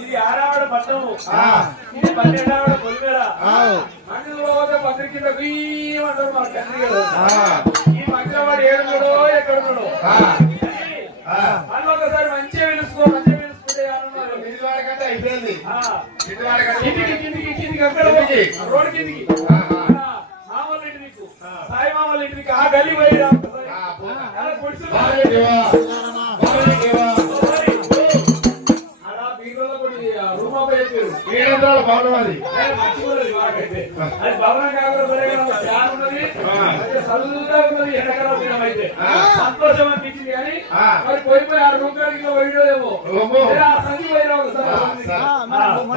ఇది ఆరావడ పట్టణము ఇది 12వ పొలిమేర మంగళవాద పత్రి కింద అంటారు మా తండ్రి గారు ఈ మంగళవాడు ఏడున్నాడో ఎక్కడున్నాడో వాళ్ళు ఒకసారి మంచిగా పిలుచుకుంటే కంటే అయిపోయింది కిందికి అక్కడ రోడ్డు కిందికి మామూలు ఇంటి నీకు సాయి మామూలు ఇంటి నీకు ఆ గల్లీ పోయి బాగున్నది అది భవనం కాకుండా ఉన్నది ఎండాకాలం అయితే సంతోషం అనిపించింది కానీ మరి పోయిపోయి 6 రూపాయలకి పోయిడేమో సంచి పోయినా ఒకసారి